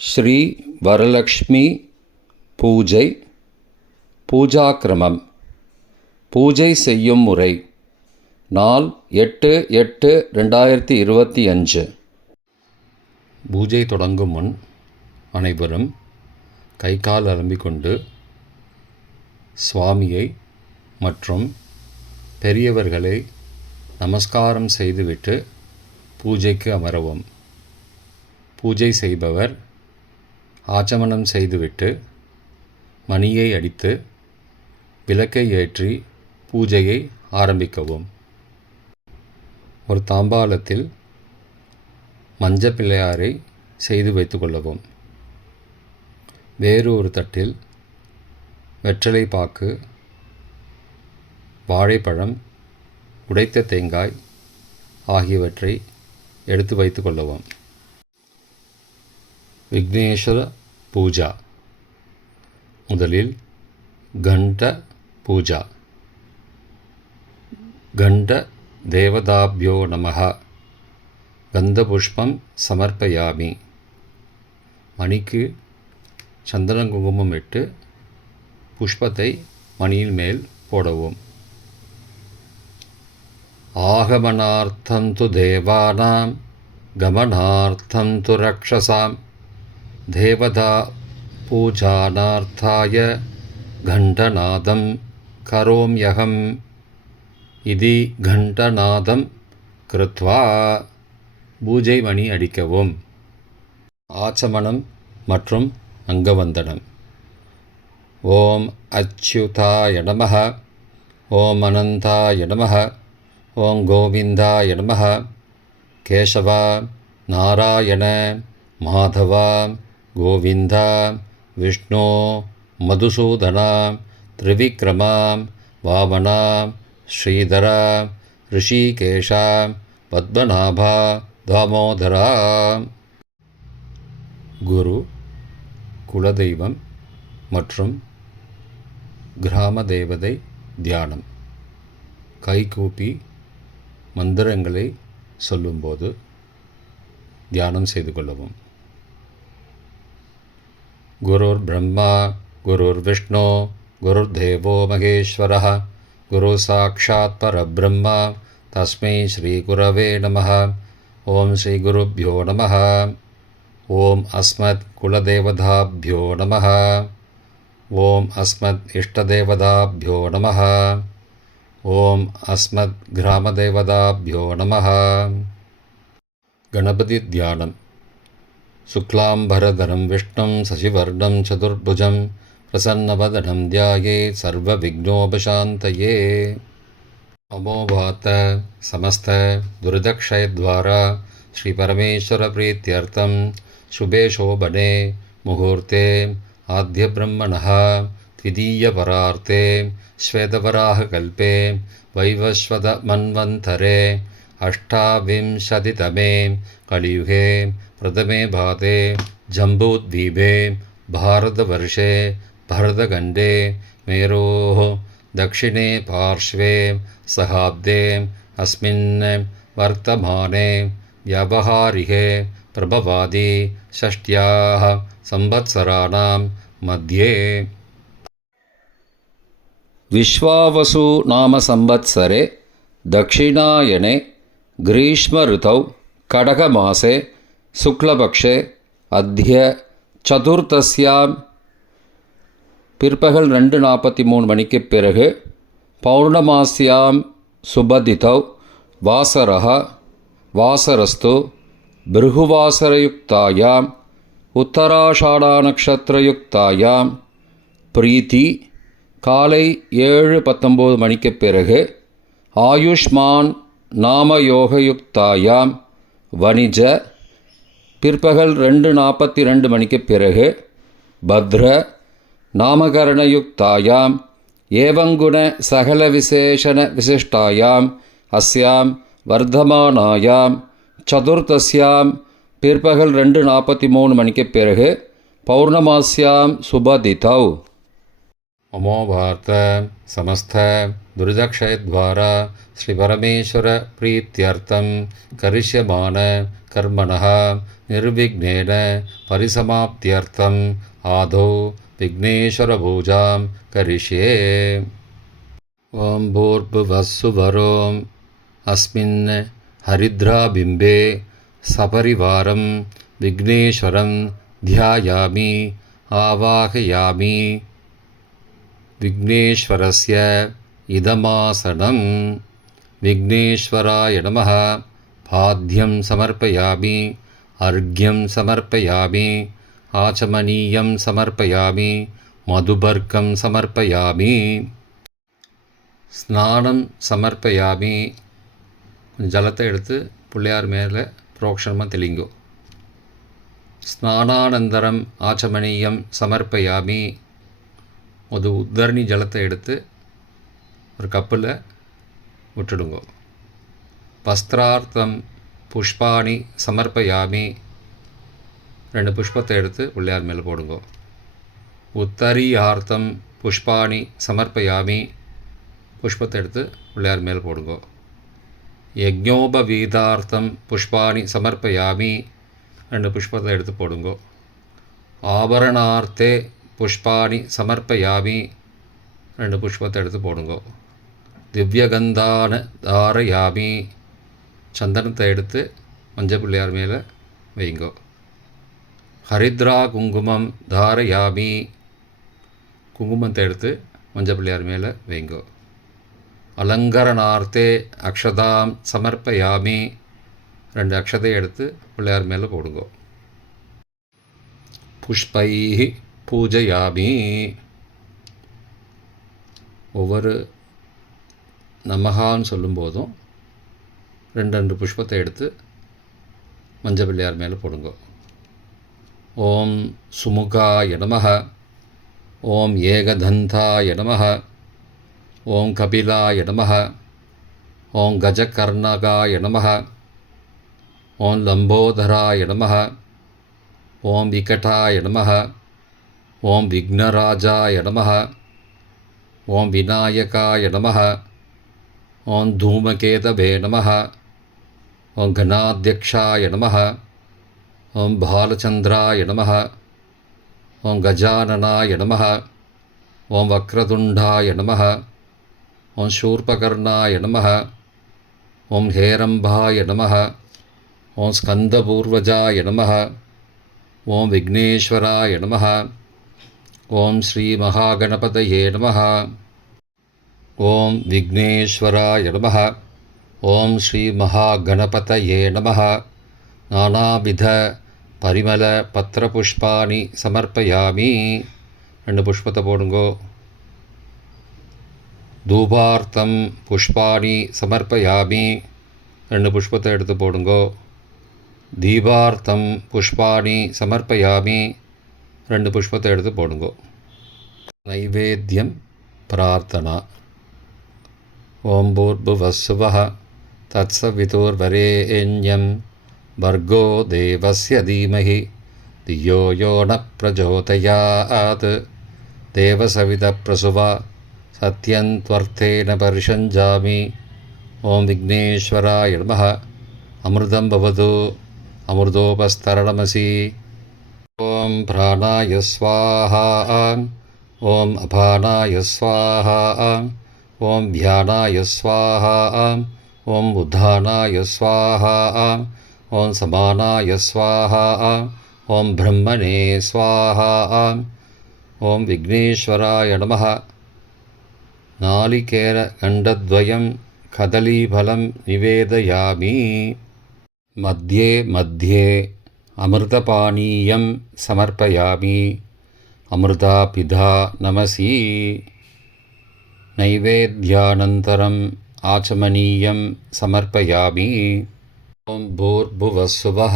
ஸ்ரீ வரலக்ஷ்மி பூஜை பூஜாக்கிரமம். பூஜை செய்யும் முறை. நாள் 8/8/2025. பூஜை தொடங்கும் முன் அனைவரும் கை கால் அலம்பிக்கொண்டு சுவாமியை மற்றும் பெரியவர்களை நமஸ்காரம் செய்துவிட்டு பூஜைக்கு அமரவும். பூஜை செய்பவர் ஆச்சமனம் செய்துவிட்டு மணியை அடித்து விளக்கை ஏற்றி பூஜையை ஆரம்பிக்கவும். ஒரு தாம்பாளத்தில் மஞ்சள் பிள்ளையாரை செய்து வைத்து கொள்ளவும். வேறு ஒரு தட்டில் வெற்றிலை பாக்கு, வாழைப்பழம், உடைத்த தேங்காய் ஆகியவற்றை எடுத்து வைத்து கொள்ளவும். விக்னேஸ்வர பூஜா. முதலில் கண்ட பூஜா. கண்ட தேவதாப்யோ நமஹ. கந்தபுஷ்பம் சமர்ப்பயாமி. மணிக்கு சந்தன குங்குமம் இட்டு புஷ்பத்தை மணியின் மேல் போடவும். ஆகமனார்த்தந்து தேவானாம் கமனார்த்தந்து ரக்ஷசாம் தேவதா பூஜானார்த்தாய கண்டநாதம் கரோம்யகம் இதி கண்டநாதம் கிருத்வா பூஜை மணி அடிக்கவும். ஆச்சமனம் மற்றும் அங்கவந்தனம். ஓம் அச்யுதாய நமஹ. ஓம் அனந்தாய நமஹ. ஓம் கோவிந்தாய நமஹ. கேசவா, நாராயண, மாதவா, கோவிந்தா, விஷ்ணு, மதுசூதனா, திரிவிக்ரமா, வாமனா, ஸ்ரீதரா, ரிஷிகேஷா, பத்மநாபா, தாமோதரா. குரு, குலதெய்வம் மற்றும் கிராம தேவதை தியானம். கைகூப்பி மந்திரங்களை சொல்லும்போது தியானம் செய்து கொள்ளவும். குருர் பிரம்மா குருர் விஷ்ணு குருர் தேவோ மகேஸ்வரः குரு சாக்ஷாத் பரபிரம்மா தஸ்மை ஸ்ரீ குரவே நமः. ஓம் ஸ்ரீ குருப்யோ நமः. ஓம் அஸ்மத் குலதேவதாப்யோ நமः. ஓம் அஸ்மத் இஷ்டதேவதாப்யோ நமः. ஓம் அஸ்மத் கிராமதேவதாப்யோ நமः. கணபதி தியானம். சுக்லாம்பரதரம் விஷ்ணும் சசிவர்ணம் சதுர்புஜம் பிரசன்னவதனம் தியாயேத் சர்வ விக்னோபசாந்தயே. அமோவாத்த சமஸ்த துரிதக்ஷயத்வாரா ஸ்ரீ பரமேஸ்வர பிரீத்யர்த்தம் சுபே சோபனே முகூர்த்தே ஆத்ய பிரம்மணः த்விதீயபரார்த்தே ஸ்வேதவராக கல்பே வைவஸ்வத மன்வந்தரே அஷ்டாவிம்சதிதமே கலியுகே பிரதமே பாதே ஜம்பூத்வீபே பாரதவர்ஷே பரதகண்டே மேரோः தக்ஷிணே பார்ஷ்வே சகாப்தே அஸ்மின் வர்த்தமானே வியாவஹாரிகே பிரபவாதி ஷஷ்ட்யாः சம்வத்சராணாம் மத்யே. விஸ்வாவசு நாம சம்வத்சரே தக்ஷிணாயனே கிரீஷ்ம ருதௌ கடகமாசே சுக்லபக்ஷே அத்ய சதுர்த்தஸ்யாம் பிற்பகல் 2:43 மணிக்குப் பிறகு பௌர்ணமாஸ்யாம் சுபதிதௌ வாசரः வாசரஸ்து பிருகுவாசரயுக்தாயாம் உத்தராஷாடா பிரீத்தி காலை 7:19 மணிக்குப் பிறகு ஆயுஷ்மான் நாமயோகயுக்தாயாம் வணிஜ பிற்பகல் 2:42 மணிக்குப் பிறகு பத்ர நாமகரணயுக்தாயாம் ஏவங்குண சகல விசேஷண விசிஷ்டாயாம் அஸ்யாம் வர்த்தமானாயாம் சதுர்த்தஸ்யாம் பிற்பகல் 2:43 மணிக்குப் பிறகு பௌர்ணமாஸ்யாம் சுபதிதௌ. அமோவார்த்த சமஸ்த दुरितक्षयद्वारा श्रीपरमेश्वरप्रीत्यर्थं करिष्यमान कर्मणः निर्विघ्नेन परिसमाप्त्यर्थम् आदौ विघ्नेश्वरपूजां करिष्ये। ॐ भूर्भुवस्सुवरोम् अस्मिन् हरिद्राबिम्बे सपरिवारं विघ्नेश्वरं ध्यायामि आवाहयामि। विघ्नेश्वरस्य इदमासनं। विघ्नेश्वराय नमः। पाद्यं समर्पयामि, अर्घ्यं समर्पयामि, आचमनीयं समर्पयामि, मधुपर्कं समर्पयामि, स्नानं समर्पयामि. ஜலத்தை எடுத்து பிள்ளையார் மேலே புரோக்ஷணமாக தெளிங்கோ. ஸ்நானானந்தரம் ஆச்சமனீயம் சமர்ப்பயாமி. ஒரு உத்தரணி ஜலத்தை எடுத்து ஒரு கப்பில் விட்டுடுங்கோ. வஸ்திரார்த்தம் புஷ்பாணி சமர்ப்பயாமி. 2 புஷ்பத்தை எடுத்து பிள்ளையார் மேலே போடுங்கோ. உத்தரியார்த்தம் புஷ்பாணி சமர்ப்பயாமி. புஷ்பத்தை எடுத்து பிள்ளையார் மேலே போடுங்கோ. யஜ்ஞோபவீதார்த்தம் புஷ்பாணி சமர்ப்பயாமி. 2 புஷ்பத்தை எடுத்து போடுங்கோ. ஆபரணார்த்தே புஷ்பாணி சமர்ப்பயாமி. 2 புஷ்பத்தை எடுத்து போடுங்கோ. திவ்யகந்தான தாரயாமி. சந்தனத்தை எடுத்து மஞ்சள் பிள்ளையார் மேலே வைங்கோ. ஹரித்ரா குங்குமம் தாரயாமி. குங்குமத்தை எடுத்து மஞ்சள் பிள்ளையார் மேலே வைங்கோ. அலங்கரணார்த்தே அக்ஷதாம் சமர்ப்பயாமி. 2 அக்ஷதை எடுத்து பிள்ளையார் மேலே போடுங்கோ. புஷ்பைஹி பூஜையாமி. ஒவ்வொரு நமகான்னு சொல்லும்போதும் 2 புஷ்பத்தை எடுத்து மஞ்சள் பிள்ளையார் மேலே போடுங்கோ. ஓம் சுமுகாய நமஹ. ஓம் ஏகதந்தாய நமஹ. ஓம் கபிலாய நமஹ. ஓம் கஜகர்ணகாய நமஹ. ஓம் லம்போதராய நமஹ. ஓம் விகடாய நமஹ. ஓம் விக்னராஜாய நமஹ. ஓம் விநாயகாய நமஹ. ஓம் தூமகேதவே நமஹ. ஓம் கணாத்யக்ஷாய நமஹ. ஓம் பாலச்சந்திராய நமஹ. ஓம் கஜானனாய நமஹ. ஓம் வக்ரதுண்டாய நமஹ. ஓம் சூர்பகர்ணாய நமஹ. ஓம் ஹேரம்பாய நமஹ. ஓம் ஸ்கந்தபூர்வஜாய நமஹ. ஓம் விக்னேஸ்வராய நமஹ. ஓம் ஸ்ரீ மகாகணபதயே நமஹ. ஓம் விக்னேஸ்வராய நமஹ. ஓம் ஸ்ரீ மகாகணபதயே நமஹ. நானாவித பரிமள பத்திரபுஷ்பாணி சமர்ப்பயாமி. 2 புஷ்பத்தை போடுங்கோ. தூபார்த்தம் புஷ்பாணி சமர்ப்பயாமி. 2 புஷ்பத்தை எடுத்து போடுங்கோ. தீபார்த்தம் புஷ்பாணி சமர்ப்பயாமி. 2 புஷ்பத்தை எடுத்து போடுங்கோ. நைவேத்தியம் பிரார்த்தனா. ஓம் பூர்புவஸ்ஸுவஹ தத்சவிதுர்வரேண்யம் भर्गो देवस्य धीमहि धियो यो न प्रचोदयात्. देवसवितप्रसुवा सत्यं त्वर्थेन परिषञ्जामि. ॐ विघ्नेश्वराय नमः. अमृतं भवतु अमृतोपस्तरणमसि. ॐ प्राणाय स्वाहा. ॐ अपानाय स्वाहा. ॐ ध्यानाय स्वाहा. ॐ उद्धानाय स्वाहा. ஓம் சமானாய ஸ்வாஹா. ஓம் பிரம்மணே ஸ்வாஹா. ஓம் விக்னேஸ்வராய நமஹ. நாளிகேரகண்டத்வயம் கதலீபலம் நிவேதயாமி. மத்யே மத்யே அமிர்தபானீயம் சமர்ப்பயாமி. அமிர்தாபிதா நமசி. நைவேத்யானந்தரம் ஆச்சமனீயம் சமர்ப்பயாமி. ஓம் பூர்புவஸ்ஸுவஹ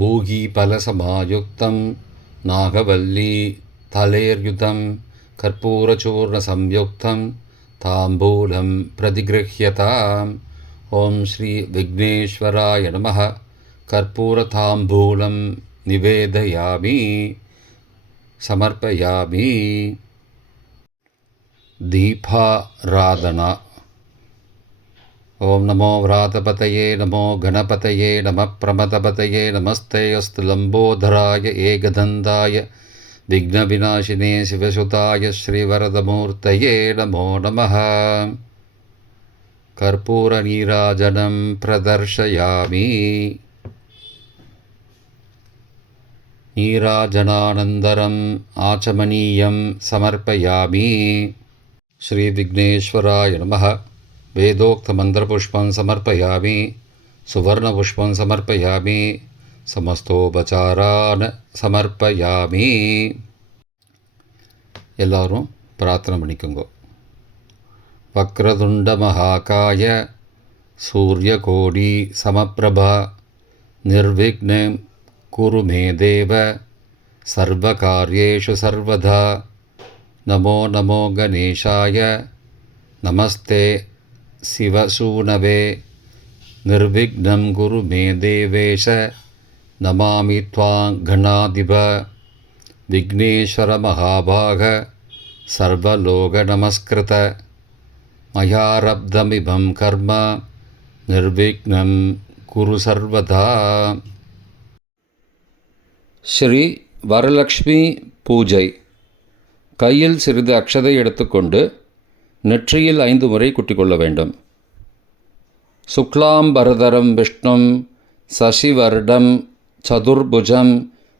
பூகீபலசமாயுக்தம் நாகவல்லி தலேர்யுதம் கற்பூரச்சூர்ணசம்யுக்தம் தாம்பூலம் பிரதிகிருஹ்யதாம். ஓம் ஸ்ரீ விக்னேஸ்வராய நமஹ. கற்பூரதாம்பூலம் நிவேதயாமி சமர்ப்பயாமி. दीपाराधना। ओम नमो व्रातपतये नमो गणपतये नमः प्रमदपतये नमस्ते अस्तु लंबोदराय एकदन्ताय विघ्नविनाशिने शिवसुताय श्रीवरदमूर्तये नमो नमः। कर्पूरनीराजनं प्रदर्शयामि। नीराजनानन्तरम् आचमनीयं समर्पयामि। श्रीविघ्नेश्वराय नमः। वेदोक्तमन्त्रपुष्पं समर्पयामि। सुवर्णपुष्पं समर्पयामि। समस्तोपचारान् समर्पयामि. எல்லாரும் பிரார்த்தனை பண்ணிக்கோங்க. வக்ரதுண்ட மகாகாய சூரியகோடி சமப்பிரபா நிர்விக்னம் குரு மே தேவ சர்வகார்யேஷு சர்வதா. நமோ நமோ கணேசாய நமஸ்தே சிவசூனவே நிர்விக்னம் குரு மே தேவேஷ நமாமி த்வாங் கணாதிப. விக்னேஸ்வர மகாபாக சர்வலோக நமஸ்கிருத மயாரப்தமிபம் கர்ம நிர்விக்னம் குரு சர்வதா. ஸ்ரீ வரலக்ஷ்மி பூஜை. கையில் சிறிது அக்ஷதை எடுத்துக்கொண்டு நெற்றியில் 5 முறை குட்டிக்கொள்ள வேண்டும். சுக்லாம்பரதரம் விஷ்ணும் சசிவர்டம் சதுர்புஜம்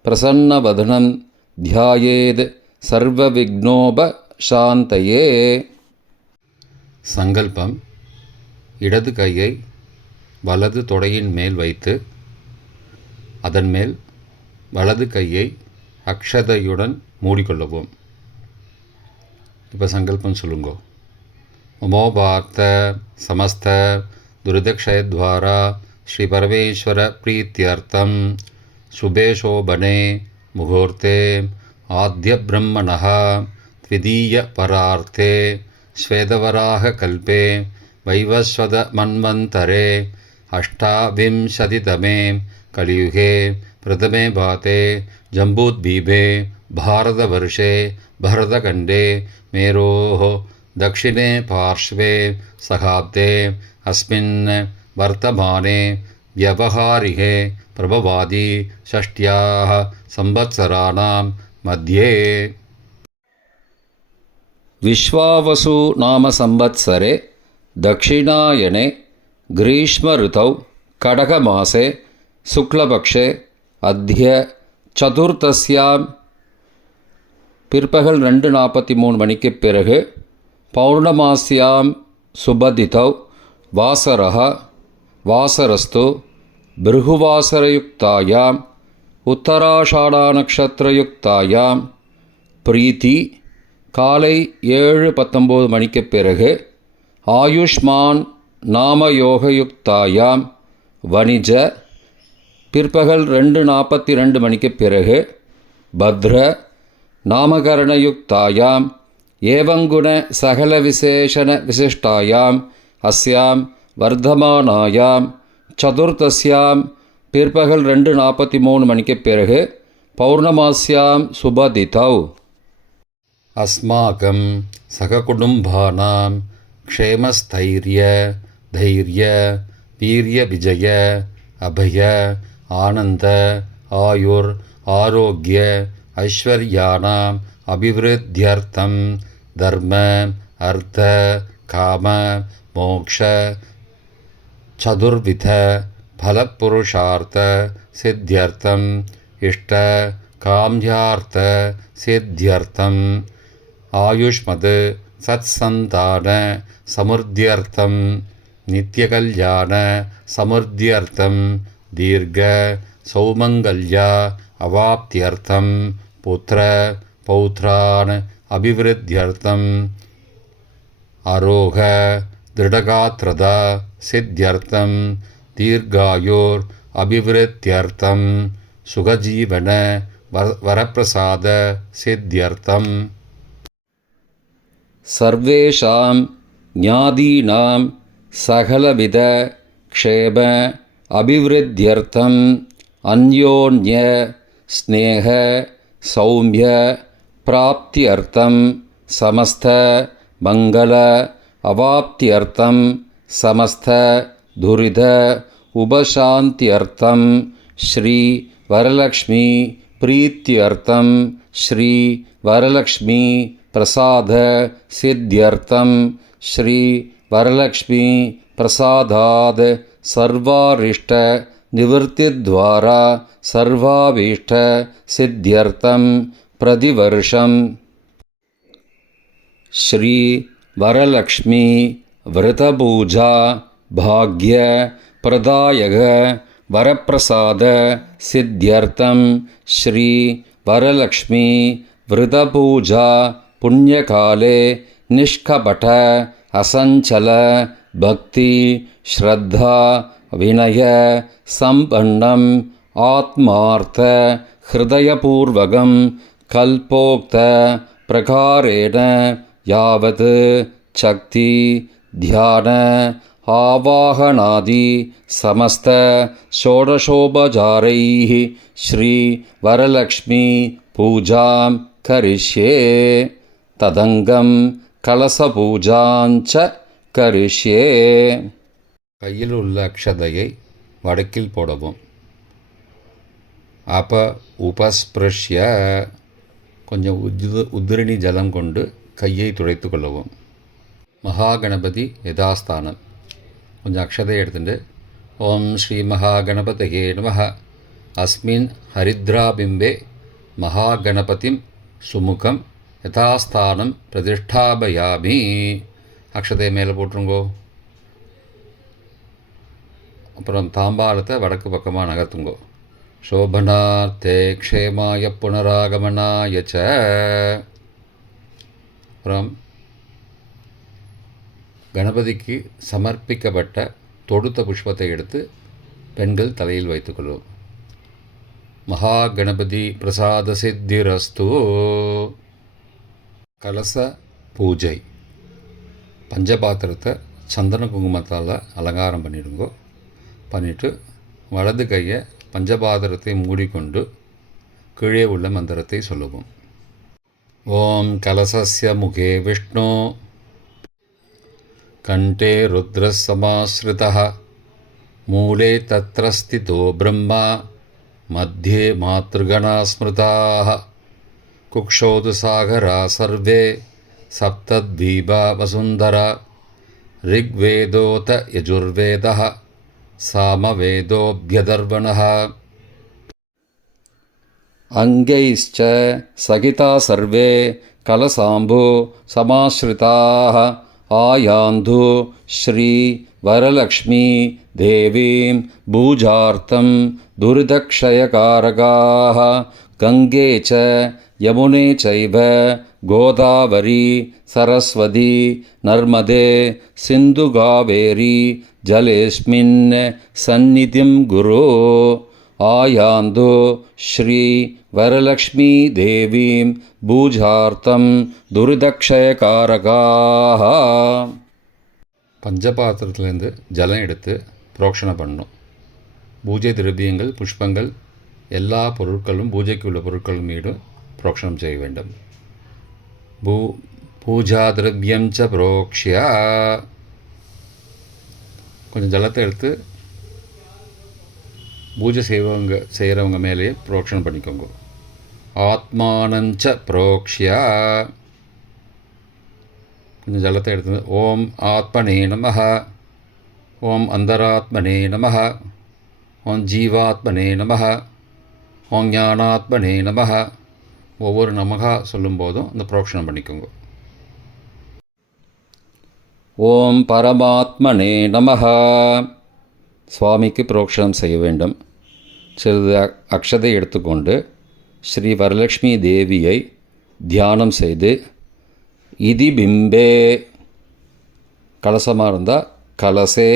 பிரசன்னவதனம் தியாயேத் சர்வவிக்னோபசாந்தயே. சங்கல்பம். இடது கையை வலது தொடையின் மேல் வைத்து அதன் மேல் வலது கையை அக்ஷதையுடன் மூடிக்கொள்ளவும். இப்போ சங்கல்பம் சொல்லுங்கோ. மமோபார்த்த சமஸ்த துரிதக்ஷயத்வாரா ஸ்ரீ பரமேஸ்வர பிரீத்தியர்த்தம் சுபே சோபனே முகூர்த்தே ஆத்ய பிரம்மணः த்விதீய பரார்த்தே ஸ்வேதவராக கல்பே வைவஸ்வத மன்வந்தரே அஷ்டாவிம்சதிதமே கலியுகே பிரதமே பாதே ஜம்பூத்வீபே பாரதவர்ஷே பரதகண்டே மேரோः दक्षिणे पार्श्वे सहाब्दे अस्मिन् वर्तमाने व्यवहारिके प्रभवादि षष्ट्याः संवत्सराणां मध्ये विश्वावसु नाम संवत्सरे दक्षिणायने ग्रीष्म ऋतौ कडगमासे शुक्लपक्षे अद्य चतुर्थस्यां பிற்பகல் 2:43 மணிக்கு பிறகு பௌர்ணமாஸ்யாம் சுபதிதௌ வாசரஹ வாசரஸ்து பிருகுவாசரயுக்தாயாம் உத்தராஷாடா நக்ஷத்திரயுக்தாயாம் பிரீத்தி காலை 7:19 மணிக்கு பிறகு ஆயுஷ்மான் நாமயோகயுக்தாயாம் வணிஜ பிற்பகல் 2:42 மணிக்கு பிறகு பத்ர நாமகரணயுக்தாயாம் ஏவங்குண சகல விசேஷண விசிஷ்டாயாம் அஸ்யாம் வர்தமானாயாம் சதுர்த்தஸ்யாம் பிற்பகல் 2:43 மணிக்கு பிறகு பௌர்ணமாஸ்யாம் சுபதிதௌ அஸ்மாகம் சககுடும்பானாம் க்ஷேமஸ்தைரிய தைரிய வீரிய விஜய அபய ஆனந்த ஆயுர் ஆரோக்கிய ஐஸ்வர்யானாம் அபிவிருத்தியர்த்தம் தர்ம அர்த்த காம மோக்ஷ சதுர்வித பலப்புருஷார்த்த சித்தியர்த்தம் இஷ்ட காம்யார்த்த சித்தியர்த்தம் ஆயுஷ்மத் சத்சந்தான சமுர்த்தியர்த்தம் நித்யகல்யாண சமுர்த்தியர்த்தம் தீர்க்க சௌமங்கல்யா அவாப்தியர்த்தம் புத்திர பௌத்ரான் அபிவிருத்தியர்த்தம் ஆரோக திருடகாத்ரதா சித்தியர்த்தம் தீர்காயோர் அபிவிருத்தியர்த்தம் சுகஜீவன வரப்பிரசாத சித்தியர்த்தம் சர்வேஷாம் ஞாதீனாம் சகலவித க்ஷேம அபிவிருத்தியர்த்தம் அன்யோன்ய ஸ்நேக சௌமிய பிராப்தியர்த்தம் சமஸ்த மங்கள அவாப்தியர்த்தம் சமஸ்த துரித உபசாந்தியர்த்தம் ஸ்ரீ வரலக்ஷ்மி பிரீத்தியர்த்தம் ஸ்ரீ வரலக்ஷ்மி பிரசாத சித்தியர்த்தம் ஸ்ரீ வரலக்ஷ்மி பிரசாதாத் சர்வாரிஷ்ட நிவர்த்தித்வாரா சர்வாபீஷ்ட சித்தியர்த்தம் பிரதிவர்ஷம் ஸ்ரீ வரலக்ஷ்மி விரதபூஜா பாக்ய பிரதாயக வரப்பிரசாத சித்தியர்த்தம் ஸ்ரீ வரலக்ஷ்மி விரதபூஜா புண்ணியகாலே நிஷ்கபட அசஞ்சல பக்தி ஸ்ரத்தா வினய சம்பன்னம் ஆத்மார்த்த ஹிருதயபூர்வகம் கல்போக்த பிரகாரேண யாவத் சக்தி தியான ஆவாகனாதி சமஸ்த ஷோடசோபசாரைः ஸ்ரீ வரலக்ஷ்மி பூஜாம் கரிஷ்யே ததங்கம் கலசபூஜாஞ்ச கரிஷ்யே. கையில் உள்ள அக்ஷதையை வடக்கில் போடவும். உபஸ்பிருஷ்ய கொஞ்சம் உதிரணி ஜலம் கொண்டு கையை துடைத்து கொள்ளவும். மகாகணபதி யதாஸ்தானம். கொஞ்சம் அக்ஷதை எடுத்துட்டு ஓம் ஸ்ரீ மகாகணபதயே நமஹ அஸ்மின் ஹரித்ராபிம்பே மகாகணபதிம் சுமுகம் யதாஸ்தானம் பிரதிஷ்டாபயாமி. அக்ஷதையை மேலே போட்டுருங்கோ. அப்புறம் தாம்பாளத்தை வடக்கு பக்கமாக நகர்த்துங்கோ. சோபனார்த்தே க்ஷேமாய புனராகமனாய ச. அப்புறம் கணபதிக்கு சமர்ப்பிக்கப்பட்ட தொடுத்த புஷ்பத்தை எடுத்து பெண்கள் தலையில் வைத்துக்கொள்வோம். மகா கணபதி பிரசாத சித்திரஸ்து. கலச பூஜை. பஞ்சபாத்திரத்தை சந்தன குங்குமத்தால் அலங்காரம் பண்ணிடுங்கோ. பண்ணிவிட்டு வலது கையை பஞ்சபாத்திரத்தை மூடிக்கொண்டு கீழே உள்ள மந்திரத்தை சொல்லுவோம். ஓம் கலசஸ்ய முகே விஷ்ணு கண்டே ருத்ரசமாஸ்ருதः மூலே தத்ர ஸ்திதோ பிரம்மா மத்தியே மாத்ருகணா ஸ்மிருதாः குக்ஷோது சாகரா சர்வே சப்தத்வீபா வசுந்தரா ரிக்வேதோத யஜுர்வேதः சாமவேதோப்யதர்வணः. அங்கைश्च சகிதா சர்வே கலசாம்பு சமாஸ்ருதாः ஆயாந்து ஸ்ரீ வரலக்ஷ்மி தேவீம் பூஜார்த்தம் துரிதக்ஷயகாரகாः கங்கே ச யமுனே சைவ கோதாவரி சரஸ்வதி நர்மதே சிந்து காவேரி ஜலேஸ்மின் சந்நிதிம் குரு. ஆயாந்து ஸ்ரீ வரலக்ஷ்மி தேவீம் பூஜார்த்தம் துரிதக்ஷயகாரகாः. பஞ்சபாத்திரத்துலேருந்து ஜலம் எடுத்து புரோக்ஷணை பண்ணணும். பூஜை திரவியங்கள் புஷ்பங்கள் எல்லா பொருட்களும் பூஜைக்கு உள்ள பொருட்கள் மீதும் புரோக்ஷணம் செய்ய வேண்டும். பூஜா திரவியம் ச புரோக்ஷ்யா. கொஞ்சம் ஜலத்தை எடுத்து பூஜை செய்கிறவங்க மேலேயே புரோக்ஷணம் பண்ணிக்கோங்க. ஆத்மானஞ்ச புரோக்ஷ்யா. கொஞ்சம் ஜலத்தை எடுத்து ஓம் ஆத்மனே நமஹ ஓம் அந்தராத்மனே நமஹ ஓம் ஜீவாத்மனே நமஹ ஓம் ஞானாத்மனே நமஹ. ஒவ்வொரு நமகா சொல்லும்போதும் அந்த புரோக்ஷணம் பண்ணிக்கோங்க. ஓம் பரமாத்மனே நமஹ. சுவாமிக்கு புரோக்ஷணம் செய்ய வேண்டும். சிறிது அக்ஷதை எடுத்துக்கொண்டு ஸ்ரீ வரலக்ஷ்மி தேவியை தியானம் செய்து இதி பிம்பே கலசமாக இருந்தால் கலசே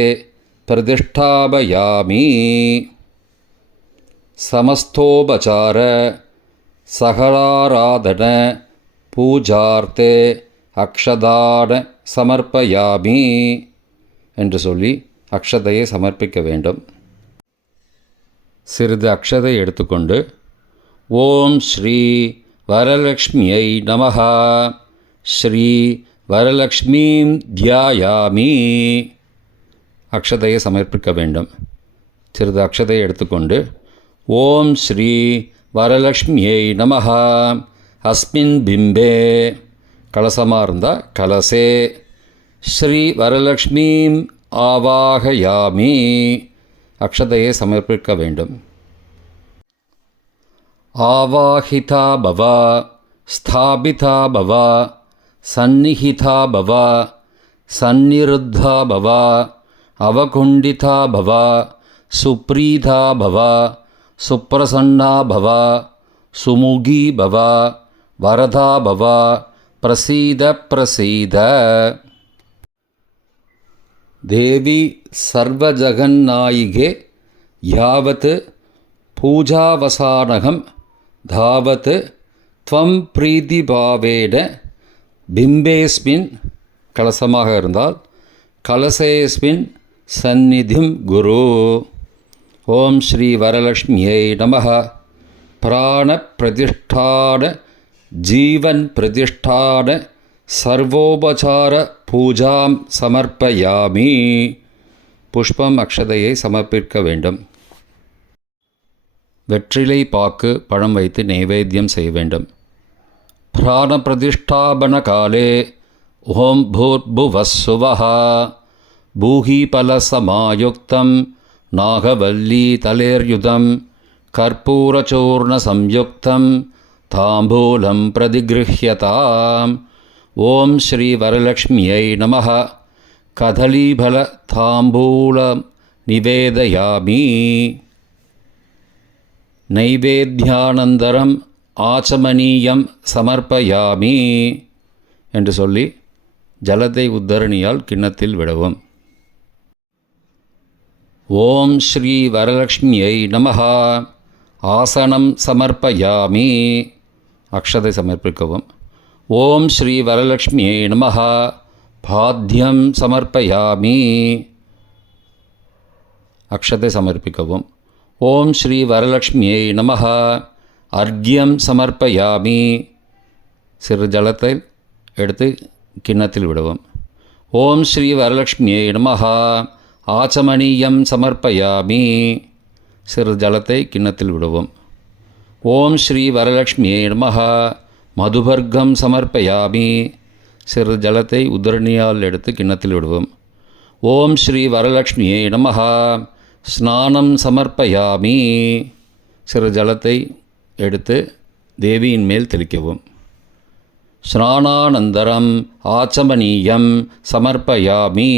பிரதிஷ்டாபயாமி சமஸ்தோபசார சகலாராதன பூஜார்த்தே அக்ஷதான சமர்ப்பயாமி என்று சொல்லி அக்ஷதையை சமர்ப்பிக்க வேண்டும். சிறிது அக்ஷதை எடுத்துக்கொண்டு ஓம் ஸ்ரீ வரலக்ஷ்மியை நமஹ ஸ்ரீ வரலக்ஷ்மீம் தியாயாமி. அக்ஷதையை சமர்ப்பிக்க வேண்டும். சிறிது அக்ஷதையை எடுத்துக்கொண்டு ஓம் ஸ்ரீ வரலக்ஷ்மியை நமஹ அஸ்மின் பிம்பே, கலசமாக இருந்தால் கலசே, ஸ்ரீ வரலக்ஷ்மீம் ஆவாகயாமி, அக்ஷதையை சமர்ப்பிக்க வேண்டும். ஆவாஹிதா பவ, ஸ்தாபிதா பவ, சந்நிஹிதா பவ, சந்நிருத்தா பவ, அவகுண்டிதா பவ, சுப்ரீதா பவ, சுப்ரசன்னா பவ, சுமுகி பவ, வரதா பவ, பிரசீத பிரசீத. தேவி சர்வஜகன்னாயிகே யாவத் பூஜாவசானகம் தாவத் த்வம் பிரீதிபாவேன பிம்பேஸ்மின், கலசமாக இருந்தால் கலசேஸ்மின் சந்நிதிம் குரு. ஓம் ஸ்ரீ வரலக்ஷ்மியை நமஹ பிராண பிரதிஷ்டான ஜீவன் பிரதிஷ்டான சர்வோபசார பூஜாம் சமர்ப்பயாமி. புஷ்பம் அக்ஷதையை சமர்ப்பிக்க வேண்டும். வெற்றிலை பாக்கு பழம் வைத்து நைவேத்தியம் செய்ய வேண்டும். பிராண பிரதிஷ்டாபன காலே ஓம் பூர்புவஸ்ஸுவஹ பூஹீபலசமாயுக்தம் நாகவல்லி தலேர்யுதம் கர்ப்பூரச்சூர்ண சம்யுக்தம் தாம்பூலம் பிரதிகிருஹ்யதாம். ஓம் ஸ்ரீ வரலக்ஷ்மியை நமஹ கதலீபல தாம்பூலம் நிவேதயாமி. நைவேத்யானந்தரம் ஆச்சமனீயம் சமர்ப்பயாமி என்று சொல்லி ஜலத்தை உத்தரணியால் கிண்ணத்தில் விடவும். ஓம் ஸ்ரீ வரலக்ஷ்மியை நமஹ ஆசனம் சமர்ப்பயாமி, அக்ஷதை சமர்ப்பிக்கவும். ஓம் ஸ்ரீ வரலக்ஷ்மியை நமஹ பாத்யம் சமர்ப்பயாமி, அக்ஷதை சமர்ப்பிக்கவும். ஓம் ஸ்ரீ வரலக்ஷ்மியை நமஹ அர்க்யம் சமர்ப்பயாமி, சிறு ஜலத்தை எடுத்து கிண்ணத்தில் விடவும். ஓம் ஸ்ரீ வரலக்ஷ்மியை நமஹ ஆச்சமணீயம் சமர்ப்பயாமி, சிறு ஜலத்தை கிண்ணத்தில் விடவும். ஓம் ஸ்ரீ வரலக்ஷ்மியை நமஹ மதுபர்க்கம் சமர்ப்பயாமி, சிறு ஜலத்தை உதரணியால் எடுத்து கிண்ணத்தில் விடவும். ஓம் ஸ்ரீ வரலக்ஷ்மியை நமஹ ஸ்நானம் சமர்ப்பயாமி, சிறு ஜலத்தை எடுத்து தேவியின் மேல் தெளிக்கவும். ஸ்நானானந்தரம் ஆச்சமனீயம் சமர்ப்பயாமி,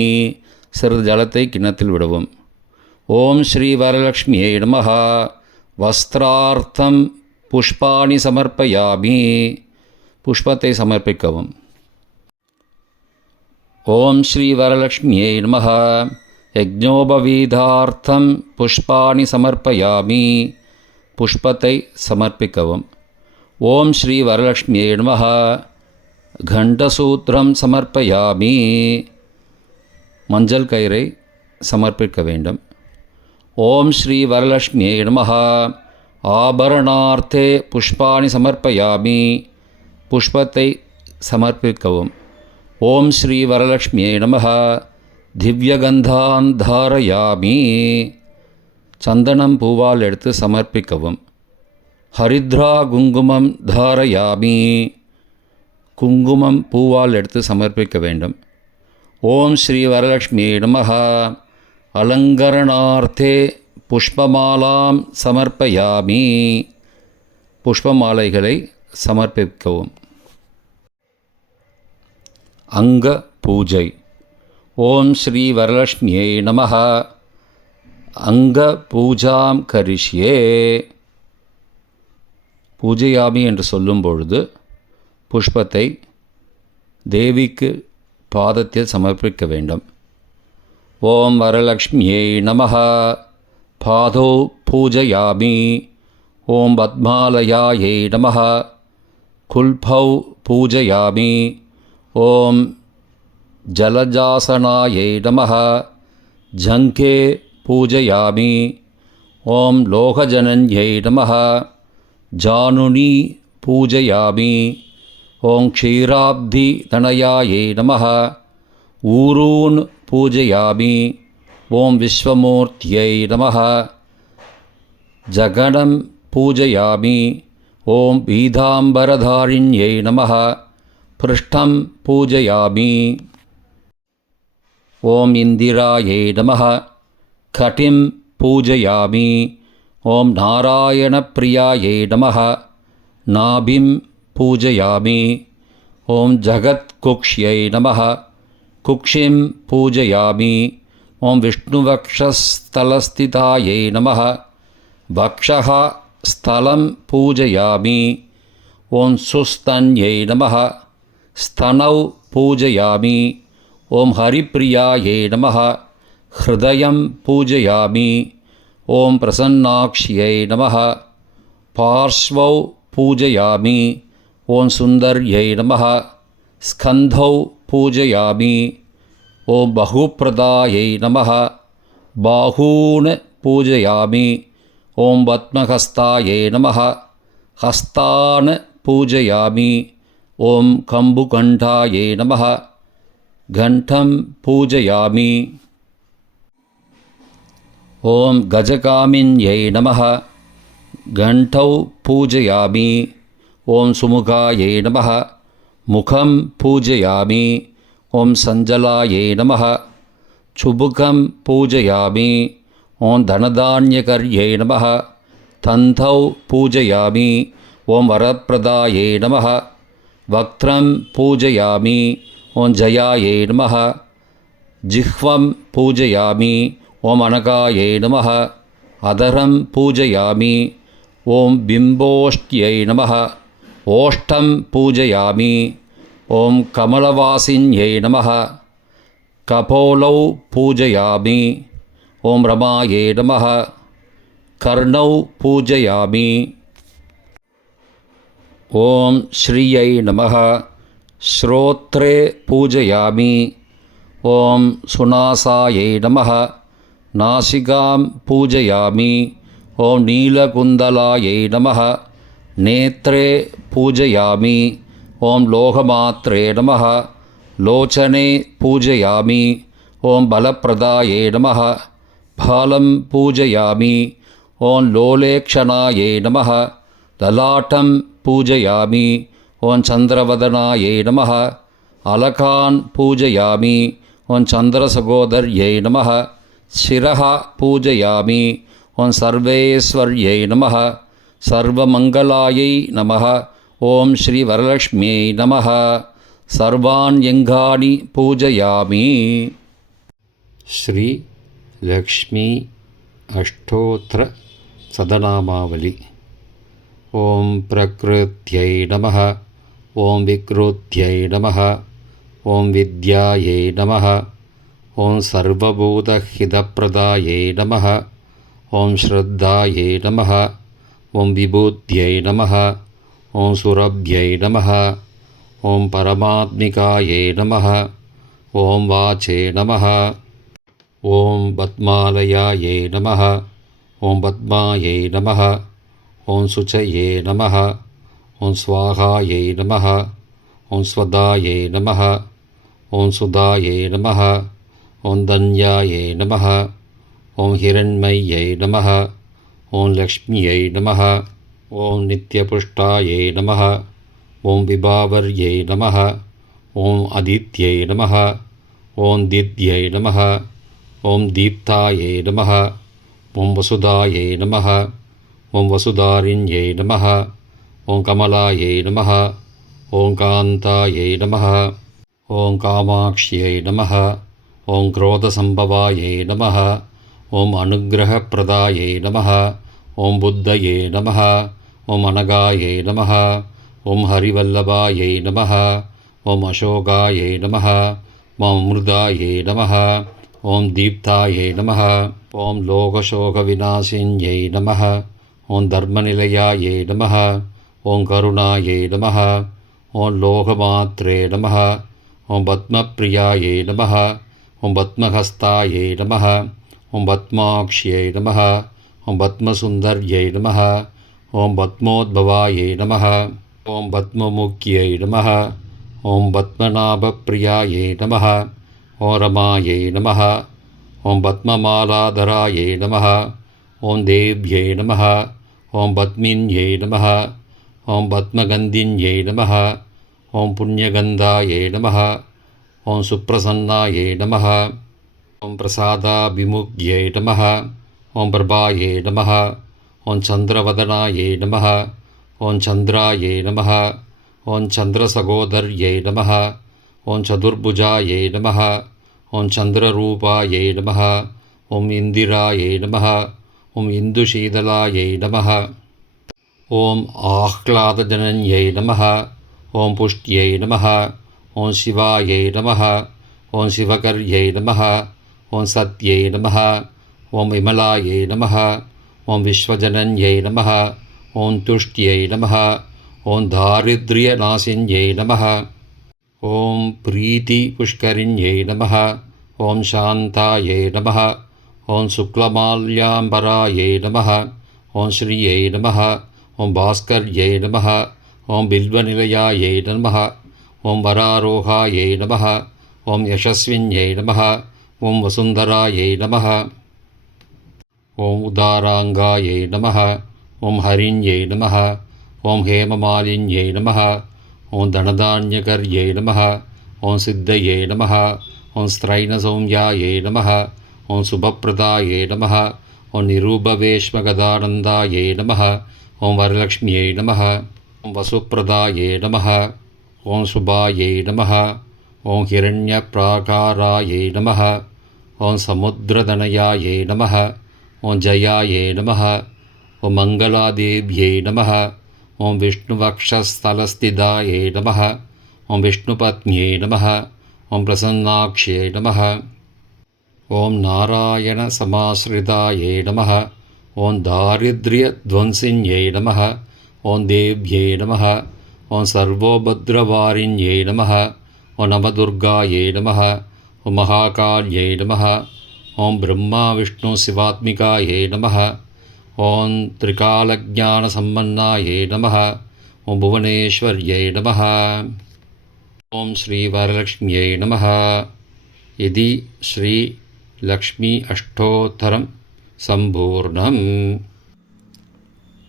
சிறு ஜலத்தை கிண்ணத்தில் விடவும். ஓம் ஸ்ரீ வரலக்ஷ்மியை நமஹ வஸ்திரார்த்தம் புஷ்பாணி சமர்ப்பயாமி, புஷ்பத்தை சமர்ப்பிக்கவும். ஓம் ஸ்ரீ வரலக்ஷ்மியை நமஹ யஜ்ஞோபவீதார்த்தம் புஷ்பாணி சமர்ப்பயாமி, புஷ்பத்தை சமர்ப்பிக்கவும். ஓம் ஸ்ரீ வரலக்ஷ்மியை நமஹ கண்டசூத்திரம் சமர்ப்பயாமி, மஞ்சள் கயிறை சமர்ப்பிக்க வேண்டும். ஓம் ஸ்ரீ வரலக்ஷ்மியை நமஹ ஆபரணார்த்தே புஷ்பாணி சமர்ப்பயாமி, புஷ்பத்தை சமர்ப்பிக்கவும். ஓம் ஸ்ரீ வரலக்ஷ்மியை நமஹ திவ்யகந்தான் தாரயாமி, சந்தனம் பூவால் எடுத்து சமர்ப்பிக்கவும். ஹரித்ரா குங்குமம் தாரயாமி, குங்குமம் பூவால் எடுத்து சமர்ப்பிக்க வேண்டும். ஓம் ஸ்ரீ வரலக்ஷ்மியை நமஹ அலங்கரணார்த்தே புஷ்பமாலாம் சமர்ப்பயாமி, புஷ்பமாலைகளை சமர்ப்பிக்கவும். அங்க பூஜை. ஓம் ஸ்ரீ வரலக்ஷ்மியை நமஹ அங்க பூஜாம் கரிஷ்யே. பூஜையாமி என்று சொல்லும் பொழுது புஷ்பத்தை தேவிக்கு பாதத்தில் சமர்ப்பிக்க வேண்டும். ஓம் வரலக்ஷ்மியை நமஹ பாதோ பூஜயாமி. ஓம் பத்மாலயாயை நமஹ குல்பௌ பூஜயாமி. ஓம் ஜலஜாசனாயை நமஹ ஜங்கே பூஜயாமி. ஓம் லோகஜனன்யை நமஹ ஜானுனி பூஜயாமி. ஓம் க்ஷீராப்தி தனயாயே நமः. ஊரூன் பூஜயாமி. ஓம் விஸ்வமூர்த்தியை நமः. ஜகடம் பூஜயாமி. ஓம் பீதாம்பரதாரிண்யை நமः. பிருஷ்டம் பூஜயாமி. ஓம் இந்திராயை நமः. கட்டிம் பூஜயாமி. ஓம் நாராயணப்பிரியாயை நமः. நாபிம் பூஜயாமி. ஓம் ஜகத்குக்ஷ்யை நமः. குக்ஷிம் பூஜயாமி. ஓம் விஷ்ணுவக்ஷஸ்தலஸ்திதாயை நமः. வக்ஷः ஸ்தலம் பூஜயாமி. ஓம் சுஸ்தன்யை நமः. ஸ்தனௌ பூஜயாமி. ஓம் ஹரிப்பிரியாயை நமः. ஹிருதயம் பூஜயாமி. ஓம் பிரசன்னாக்ஷ்யை நமः. பார்ஸ்வௌ பூஜயாமி. ஓம் சுந்தர்யை நமः. ஸ்கந்தௌ பூஜயாமி. ஓம் பகுப்ரதாயை நமः. பாகூன் பூஜயாமி. ஓம் பத்மஹஸ்தாயை நமः. ஹஸ்தான் பூஜயாமி. ஓம் கம்புகண்டாயை நமः. கண்டம் பூஜயாமி. ஓம் கஜகாமின்யை நமः. கண்டௌ பூஜயாமி. ஓம் சுமுகாயை நமः. முகம் பூஜயாமி. ஓம் சஞ்சலாயை நமः. சுபுகம் பூஜயாமி. ஓம் தனதான்யகர்யை நமः. தந்தௌ பூஜயாமி. ஓம் வரப்பிரதாயை நமः. வக்த்ரம் பூஜயாமி. ஓம் ஜயாயை நமः. ஜிஹ்வம் பூஜயாமி. ஓம் அனகாயை நமः. அதரம் பூஜயாமி. ஓம் பிம்போஷ்ட்யை நமः. ஓஷ்டம் பூஜயாமி. ஓம் கமலவாசின்யை நமः. கபோலௌ பூஜயாமி. ஓம் ரமாயை நமः. கர்ணௌ பூஜயாமி. ஓம் ஸ்ரீயை நமः. ஸ்ரோத்ரே பூஜயாமி. ஓம் சுனாசாயை நமः. நாசிகாம் பூஜயாமி. ஓம் நீலகுந்தலாயை நமः. நேத்ரே பூஜயாமி. ஓம் லோகமாத்ரே நமः. லோச்சனே பூஜயாமி. ஓம் பலப்பிரதாயை நமः. பாலம் பூஜயாமி. ஓம் லோலேக்ஷணாயை நமः. லலாட்டம் பூஜயாமி. ஓம் சந்திரவதனாயை நமः. அலகான் பூஜயாமி. ஓம் சந்திரசகோதர்யை நமः. சிரஹ பூஜயாமி. ஓம் சர்வேஸ்வர்யை நமः. சர்வமங்களாயை நமः. ஓம் ஸ்ரீ வரலக்ஷ்மியை நமः. சர்வாண்யங்கானி பூஜயாமி. ஸ்ரீ லக்ஷ்மி அஷ்டோத்திர சதநாமாவளி. ஓம் பிரக்ருத்யை நமः. ஓம் விக்ருத்யை நமः. ஓம் வித்யாயை நமः. ஓம் சர்வபூதஹிதப்பிரதாயை நமः. ஓம் ஸ்ரத்தாயை நமः. ஓம் விபூத்யை நமः. ஓம் சுரப்யை நமः. ஓம் பரமாத்மிகாயை நமः. ஓம் வாச்சே நமः. ஓம் பத்மாலயாயை நமः. ஓம் பத்மாயை நமः. ஓம் சுச்சயே நமः. ஓம் ஸ்வாகாயை நமः. ஓம் ஸ்வதாயை நமः. ஓம் சுதாயை நமः. ஓம் தன்யாயை நமः. ஓம் ஹிரண்மய்யை நமः. ஓம் லக்ஷ்மியை நமः. ஓம் நித்யபுஷ்டாயை நமः. ஓம் விபாவர்யை நமः. ஓம் அதித்யை நமः. ஓம் தித்யை நமः. ஓம் தீப்தாயை நமः. ஓம் வசுதாயை நமः. ஓம் வசுதாரிண்யை நமः. ஓம் கமலாயை நமः. ஓம் காந்தாயை நமः. ஓம் காமாக்ஷ்யை நமः. ஓம் क्रोधसम्भवायै नमः. ஓம் அனுக்கிரகப்பிரதாயை நமः. ஓம் புத்தயே நமः. ஓம் அனகாயை நமः. ஓம் ஹரிவல்லபாயை நமः. ஓம் அசோகாயை நமः. ஓம் அமிர்தாயை நமः. ஓம் தீப்தாயை நமः. ஓம் லோகசோகவிநாசின்யை நமः. ஓம் தர்மநிலையாயை நமः. ஓம் கருணாயை நமः. ஓம் லோகமாத்ரே நமः. ஓம் பத்மப்ரியாயை நமः. ஓம் பத்மஹஸ்தாயை நமः. ஓம் பத்மாக்ஷ்யை நமः. ஓம் பத்மசுந்தர்யை நமः. ஓம் பத்மோத்பவாயை நமः. ஓம் பத்மமுக்கியை நமः. ஓம் பத்மநாபப்பிரியாயை நமः. ஓம் ரமாயை நமः. ஓம் பத்மமாலாதராயை நமः. ஓம் தேவ்யை நமः. ஓம் பத்மின்யை நமः. ஓம் பத்மகந்தின்யை நமः. ஓம் புண்ணியகந்தாயை நமः. ஓம் சுப்ரசன்னாயை நமः. ஓம் பிரசாதாபிமுக்யை நமः. ஓம் பிரபாயை நமः. ஓம் சந்திரவதனாயை நமः. ஓம் சந்திராயை நமः. ஓம் சந்திரசகோதர்யை நமः. ஓம் சதுர்புஜாயை நமः. ஓம் சந்திரரூபாயை நமः. ஓம் இந்திராயை நமः. ஓம் இந்துஷீதலாயை நமः. ஓம் ஆஹ்லாதஜனன்யை நமः. ஓம் புஷ்ட்யை நமः. ஓம் சிவாயை நமः. ஓம் சிவகர்யை நமः. ஓம் சத்யை நமः. ஓம் விமலாயை நமः. ஓம் விஸ்வஜனன்யை நமः. ஓம் துஷ்ட்யை நமः. ஓம் தாரித்ர்யநாசின்யை நமः. ஓம் பிரீதி புஷ்கரிண்யை நமः. ஓம் சாந்தாயை நமः. ஓம் சுக்லமால்யாம்பராயை நமः. ஓம் ஸ்ரீயை நமः. ஓம் பாஸ்கர்யை நமः. ஓம் பில்வநிலையாயை நமः. ஓம் வராரோகாயை நமः. ஓம் யசஸ்வின்யை நமः. ஓம் வசுந்தராயை நமः. ஓம் உதாராங்காயை நமः. ஓம் ஹரிண்யை நமः. ஓம் ஹேமமாலின்யை நமः. ஓம் தனதான்யகர்யை நமः. ஓம் சித்தையை நமः. ஓம் ஸ்திரைணசௌம்யாயை நமः. ஓம் சுபப்பிரதாயை நமः. ஓம் நிரூபவேஷ்மகதானந்தாயை நமः. ஓம் வரலக்ஷ்மியை நமः. ஓம் வசுப்பிரதாயை நமः. ஓம் சுபாயை நமः. ஓம் ஹிரண்யப்ராகாராயை நமः. ஓம் சமுத்திரதனயாயை நமः. ஓம் ஜயாயை நமः. ஓம் மங்களாதேவ்யை நமः. ஓம் விஷ்ணுவக்ஷஸ்தலஸ்திதாயை நமः. ஓம் விஷ்ணுபத்னியை நமः. ஓம் பிரசன்னாக்ஷ்யை நமः. ஓம் நாராயணசமாஸ்ரிதாயை நமः. ஓம் தாரித்ர்யத்வம்சின்யை நமः. ஓம் தேவ்யை நமः. ஓம் சர்வோபத்ரவாரிண்யை நமः. ஓம் நவதுர்காயை நமः. ஓம் மகாகால்யை நமः. ஓம் பிரம்மா விஷ்ணு சிவாத்மிகாயை நமः. ஓம் திரிகாலஜானசம்பன்னாயை நமः. ஓம் புவனேஸ்வர்யை நமः. ஓம் ஸ்ரீவரலக்ஷ்மியை நமः. இதி ஸ்ரீலக்ஷ்மி அஷ்டோத்தரம் சம்பூர்ணம்.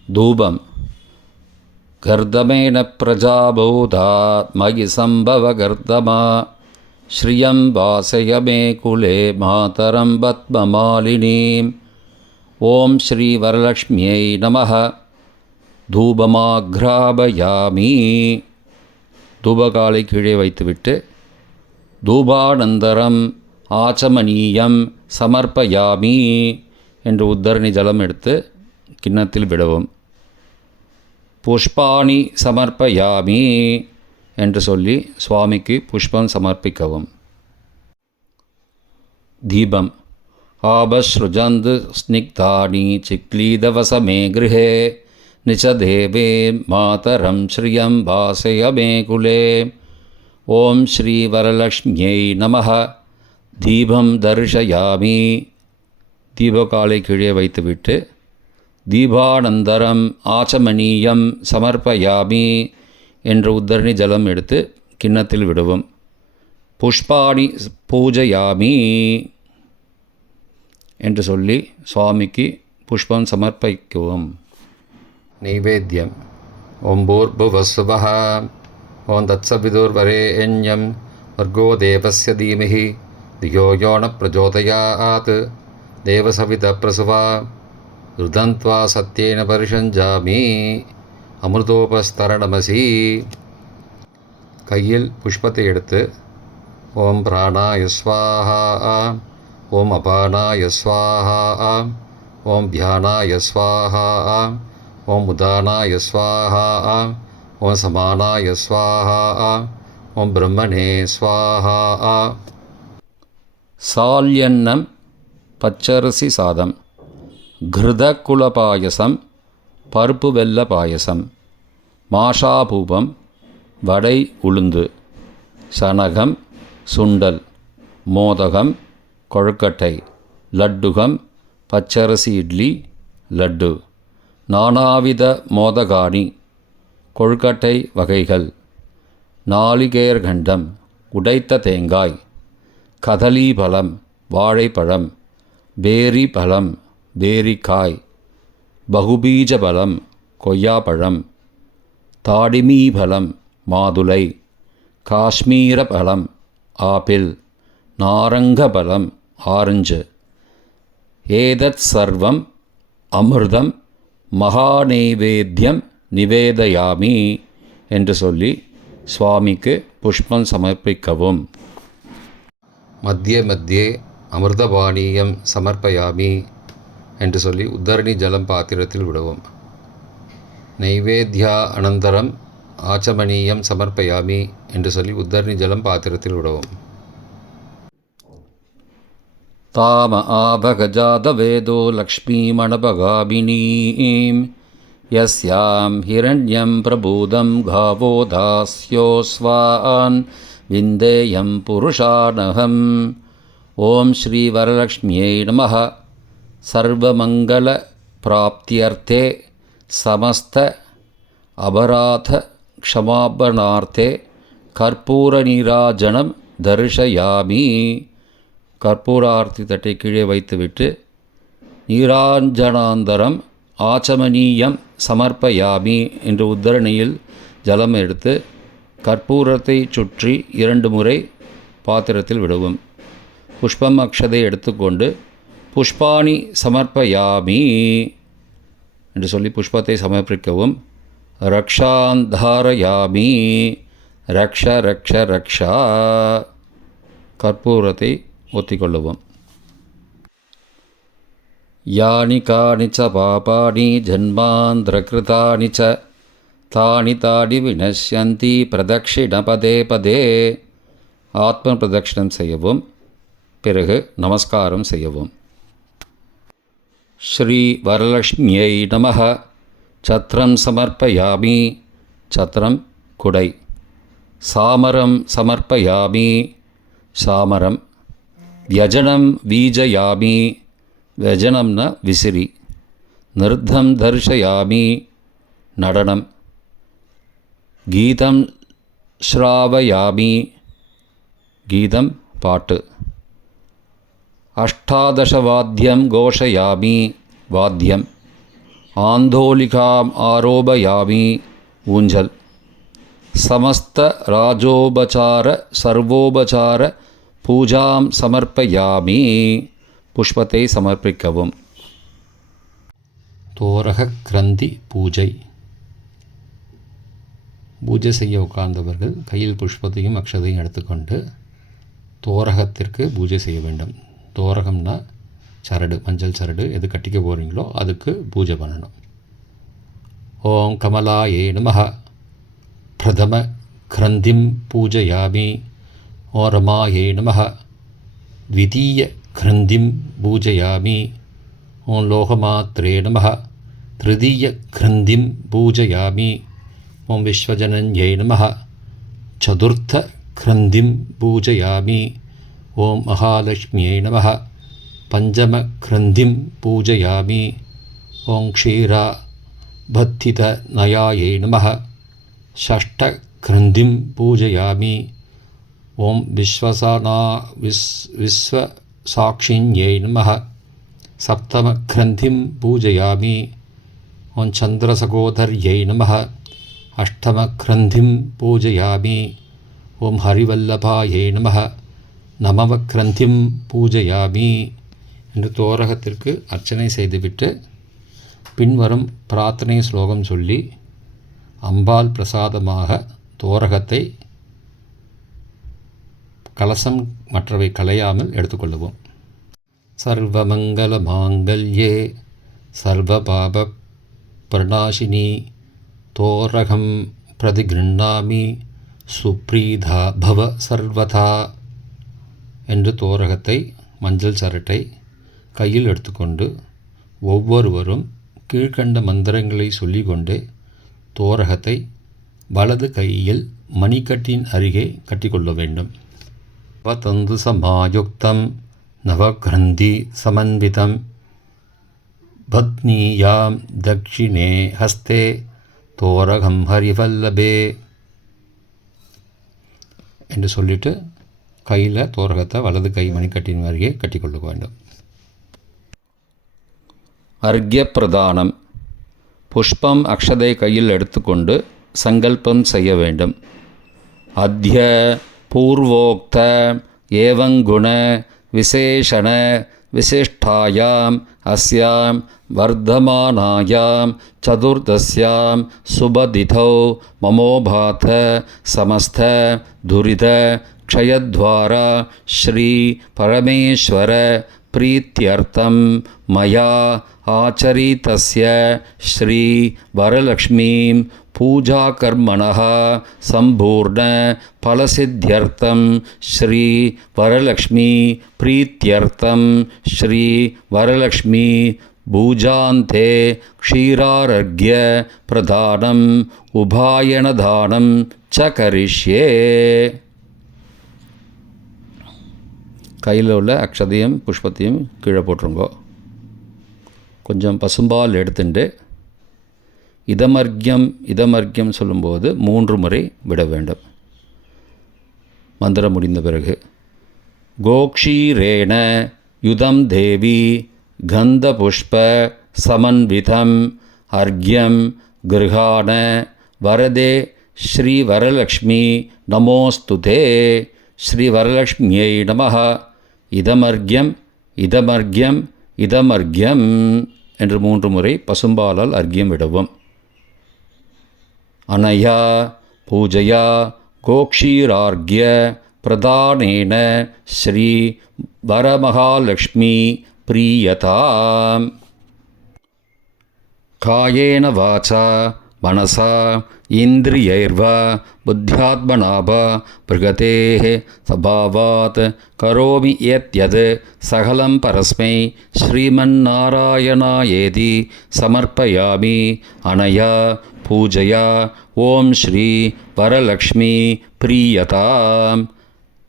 தூபம். கர்தமேன பிரஜாபூதாத் மயி சம்பவ கர்தமா ஸ்ரியம் வாசய மே குலே மாதரம் பத்மமாலினீம். ஓம் ஸ்ரீ வரலக்ஷ்மியை நமः. தூபமாக்ராபயாமி. தூபகாலை கீழே வைத்துவிட்டு தூபானந்தரம் ஆச்சமனீயம் சமர்ப்பயாமி என்று உத்தரணி ஜலம் எடுத்து கிண்ணத்தில் விடவும். புஷ்பாணி சமர்ப்பயாமி என்று சொல்லி சுவாமிக்கு புஷ்பம் சமர்ப்பிக்கவும். தீபம். ஆபஸ்ருஜந்து ஸ்னிக்தானி சிக்லீதவசமே கிருஹே நிச்சதேவே மாதரம் ஸ்ரியம் வாசய மே குலே. ஓம் ஸ்ரீ வரலக்ஷ்மியை நமः. தீபம் தர்ஷயாமி. தீபகாலை கீழே வைத்துவிட்டு தீபானந்தரம் ஆச்சமனீயம் சமர்ப்பயாமி என்று உத்தரணி ஜலம் எடுத்து கிண்ணத்தில் விடவும். புஷ்பாணி பூஜயாமி என்று சொல்லி சுவாமிக்கு புஷ்பம் சமர்ப்பிக்கவும். நைவேத்யம். ஓம் பூர்புவஸ்ஸுவः. ஓம் தத்சவிதுர்வரேண்யம் வர்கோ தேவஸ்ய தீமஹி தியோ யோ ந பிரச்சோதயாத். தேவசவிதப்ரசுவா ருதந்த்வா சத்யேன பரிஷஞ்சாமி அமிர்தோபஸ்தரணமசி. கையில் புஷ்பத்தை எடுத்து ஓம் பிராணாய ஸ்வாஹா. ஓம் அபானாய ஸ்வாஹா. ஓம் தியானாய ஸ்வாஹா. ஓம் உதானாய ஸ்வாஹா. ஓம் சமானாய ஸ்வாஹா. ஓம் பிரம்மணே ஸ்வாஹா. சால்யன்னம் பச்சரிசி சாதம். கிருதக்குல பாயசம் பருப்பு வெல்ல பாயசம். மாஷாபூபம் வடை உளுந்து. சனகம் சுண்டல். மோதகம் கொழுக்கட்டை. லட்டுகம் பச்சரிசி இட்லி லட்டு. நானாவித மோதகானி கொழுக்கட்டை வகைகள், நாளிகேர்கண்டம், உடைத்த தேங்காய், கதலீபழம், வாழைப்பழம், பேரி பழம், பேரிக்காய், பகுபீஜ பழம், கொய்யாப்பழம், தாடிமீபழம், மாதுளை, காஷ்மீர பழம், ஆப்பிள், நாரங்கபழம், ஆரஞ்சு. ஏதத் சர்வம் அமிர்தம் மகாநைவேத்தியம் நிவேதயாமி என்று சொல்லி சுவாமிக்கு புஷ்பம் சமர்ப்பிக்கவும். மத்திய மத்தியே அமிர்தபானீயம் சமர்ப்பயாமி என்று சொல்லி உத்தரணி ஜலம் பாத்திரத்தில் விடவும். நைவேத்யா அனந்தரம் ஆச்சமனீயம் சமர்ப்பயாமி என்று சொல்லி உத்தரணி ஜலம் பாத்திரத்தில் விடவும். தாம ஆபகஜாதவேதோ லக்ஷ்மீமணபகாபினீம் யஸ்யாம் ஹிரண்யம் பிரபூதம் காவோ தாஸ்யோஸ்வான் விந்தேயம் புருஷானகம். ஓம் ஸ்ரீ வரலக்ஷ்மியை நமः. சர்வமங்கல பிராப்தியர்த்தே சமஸ்த அபராத க்ஷமாபணார்த்தே கற்பூர நீராஜனம் தரிசயாமி. கற்பூரார்த்தி தட்டை கீழே வைத்துவிட்டு நீராஞ்சனாந்தரம் ஆச்சமனீயம் சமர்ப்பயாமி என்று உத்தரணியில் ஜலம் எடுத்து கற்பூரத்தை சுற்றி 2 முறை பாத்திரத்தில் விடவும். புஷ்பம் அக்ஷதை எடுத்துக்கொண்டு புஷ்பாணி சமர்ப்பயாமி என்று சொல்லி புஷ்பத்தை சமர்ப்பிக்கவும். ரக்ஷாந்தாரயாமி, ரக்ஷ ரக்ஷ ரக்ஷா, கற்பூரத்தை ஒத்திக்கொள்ளவும். யானி கானி ச பாபானி ஜன்மாந்திரகிருதானி ச தானி தாடி வினஷ்யந்தி பிரதக்ஷிண பதே பதே. ஆத்ம பிரதட்சிணம் செய்யவும், பிறகு நமஸ்காரம் செய்யவும். ஸ்ரீ வரலக்ஷ்மியை நமः. சத்ரம் சமர்ப்பயாமி, சத்ரம் குடை. சாமரம் சமர்ப்பயாமி, சாமரம். வியஜனம் வீஜயாமி, வியஜனம்னா விசிறி. நிருத்தம் தர்ஷயாமி, நடனம். கீதம் ஸ்ராவயாமி, கீதம் பாட்டு. அஷ்டாதசவாத்தியம் கோஷயாமி, வாத்தியம். ஆந்தோலிகாம் ஆரோபயாமி, ஊஞ்சல். சமஸ்த ராஜோபசார சர்வோபசார பூஜாம் சமர்ப்பயாமி, புஷ்பத்தை சமர்ப்பிக்கவும். தோரக கிரந்தி பூஜை. பூஜை செய்ய உட்கார்ந்தவர்கள் கையில் புஷ்பத்தையும் அக்ஷதையும் எடுத்துக்கொண்டு தோரகத்திற்கு பூஜை செய்ய வேண்டும். தோரகம்னா சரடு, மஞ்சள் சரடு. எது கட்டிக்க போகிறீங்களோ அதுக்கு பூஜை பண்ணணும். ஓம் கமலாயே நமः. பிரதம கிரந்திம் பூஜயாமி. ஓம் ரமாயே நமः. த்விதீய கிரந்திம் பூஜயாமி. ஓம் லோகமாத்ரே நமः. திருதீய கிரந்திம் பூஜயாமி. ஓம் விஸ்வஜனன்யை நமः. சதுர்த்த கிரந்திம் பூஜயாமி. ஓம் மகாலட்சுமியை நமः. பஞ்சம கிரந்திம் பூஜயாமி. ஓம் க்ஷீரா பத்தித நயாயை நமः. ஷஷ்ட கிரந்திம் பூஜயாமி. ஓம் விஸ்வசாட்சிண்யை நமः. சப்தம கிரந்திம் பூஜயாமி. ஓம் சந்திரசகோதர்யை நமः. அஷ்டம கிரந்திம் பூஜயாமி. ஓம் ஹரிவல்லபாயை நமः. நமவ கிரந்திம் பூஜயாமி என்று தோரகத்திற்கு அர்ச்சனை செய்துவிட்டு பின்வரும் பிரார்த்தனை ஸ்லோகம் சொல்லி அம்பாள் பிரசாதமாக தோரகத்தை கலசம் மற்றவை கலையாமல் எடுத்துக்கொள்ளவும். சர்வமங்கல மாங்கல்யே சர்வபாப பிரணாசினி தோரகம் பிரதிகிருண்ணாமி சுப்ரீதா பவ சர்வதா என்று தோரகத்தை மஞ்சள் சரட்டை கையில் எடுத்துக்கொண்டு ஒவ்வொருவரும் கீழ்கண்ட மந்திரங்களை சொல்லிக்கொண்டே தோரகத்தை வலது கையில் மணிக்கட்டின் அருகே கட்டிக்கொள்ள வேண்டும். தந்து சமாயுக்தம் நவக்ரந்தி சமன்விதம் பத்னியாம் தக்ஷிணே ஹஸ்தே தோரகம் ஹரிவல்லபே என்று சொல்லிட்டு கையில் தோரகத்தை வலது கை மணிக்கட்டின் மாதிரியே கட்டிக்கொள்ள வேண்டும். அர்க்ய பிரதானம். புஷ்பம் அக்ஷதை கையில் எடுத்துக்கொண்டு சங்கல்பம் செய்ய வேண்டும். அத்ய பூர்வோக்த ஏவங்குண விசேஷண விசிஷ்டாயாம் அஸ்யாம் வர்தமானாயாம் சதுர்தஸ்யாம் சுபதிதௌ மமோபாத சமஸ்த துரித க்ஷயத்வாரா ஸ்ரீ பரமேஸ்வர பிரீத்யர்த்தம் மயா ஆச்சரிதஸ்ய ஸ்ரீ வரலக்ஷ்மீம் பூஜாகர்மணः சம்பூர்ண பலசித்யர்த்தம் ஸ்ரீ வரலக்ஷ்மீ பிரீத்யர்த்தம் ஸ்ரீ வரலக்ஷ்மீ பூஜாந்தே க்ஷீராரக்ய பிரதானம் உபாயனதானம் ச கரிஷ்யே. கையில் உள்ள அக்ஷதையும் புஷ்பத்தையும் கீழே போட்டுருங்கோ. கொஞ்சம் பசும்பால் எடுத்துட்டு இதமர்க்கியம் சொல்லும்போது 3 முறை விட வேண்டும். மந்திரம் முடிந்த பிறகு கோக்ஷீரேண யுதம் தேவி கந்த புஷ்ப சமன்விதம் அர்க்யம் கிருஹாண வரதே ஸ்ரீ வரலக்ஷ்மி நமோஸ்துதே. ஸ்ரீ வரலக்ஷ்மியை நமஹ. இதமர்க்யம் இதமர்க்யம் இதமர்க்யம் என்று 3 முறை பசும்பாலால் அர்க்யம் விடவும். அனயா பூஜையா கோக்ஷீரார்க்ய பிரதானேன ஸ்ரீ வரமகாலக்ஷ்மி பிரியதாம். காயேன வாசா மனசா இந்திரியைர்வா புத்தியாத்மனாபா பிரகதேஹ சபாவாத் கரோமி யத்யத் சகலம் பரஸ்மை ஸ்ரீமன்னாராயணாயேதி சமர்ப்பயாமி. அனயா பூஜையா ஓம் ஸ்ரீ வரலக்ஷ்மி பிரியதாம்.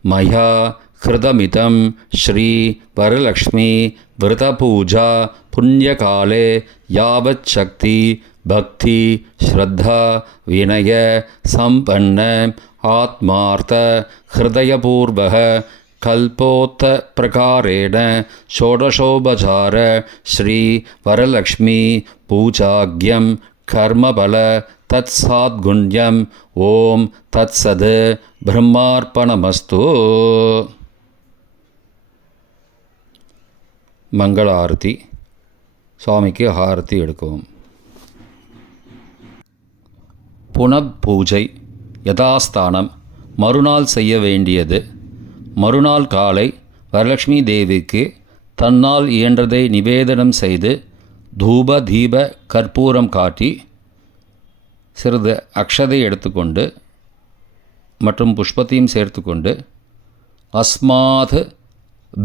மயா கிருதமிதம் ஸ்ரீ வரலக்ஷ்மி விரதபூஜா புண்ணியகாலே யாவத் சக்தி பக்தி ஸ்ரத்தா வினய சம்பன்ன ஆத்மார்த்த ஹிருதயபூர்வக கல்போத்த பிரகாரேண ஷோடசோபசார ஸ்ரீ வரலக்ஷ்மி பூஜாக்யம் கர்மபல தத் சாத்குண்யம். ஓம் தத் சத் பிரம்மார்ப்பணமஸ்து. மங்கள ஆரத்தி. சுவாமிக்கு ஆரத்தி எடுக்கவும். புனப்பூஜை. யதாஸ்தானம். மறுநாள் செய்ய வேண்டியது. மறுநாள் காலை வரலக்ஷ்மி தேவிக்கு தன்னால் இயன்றதை நிவேதனம் செய்து தூப தீப கற்பூரம் காட்டி சிறிது அக்ஷதை எடுத்துக்கொண்டு மற்றும் புஷ்பத்தையும் சேர்த்துக்கொண்டு அஸ்மாத்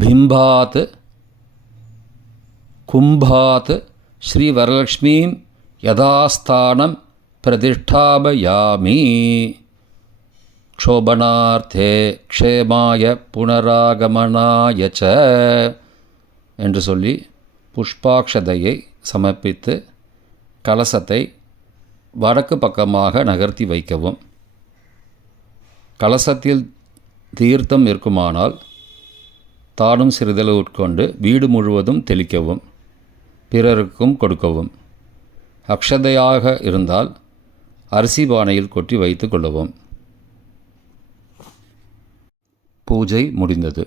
பிம்பாத் கும்பாத் ஸ்ரீ வரலக்ஷ்மீம் யதாஸ்தானம் பிரதிஷ்டாபயாமி. க்ஷோபனார்த்தே க்ஷேமாய புனராகமனாய ச என்று சொல்லி புஷ்பாக்ஷதையை சமர்ப்பித்து கலசத்தை வடக்கு பக்கமாக நகர்த்தி வைக்கவும். கலசத்தில் தீர்த்தம் இருக்குமானால் தானும் சிறிதளவு உட்கொண்டு வீடு முழுவதும் தெளிக்கவும், பிறருக்கும் கொடுக்கவும். அக்ஷதையாக இருந்தால் அரிசி பானையில் கொட்டி வைத்து கொள்ளவும். பூஜை முடிந்தது.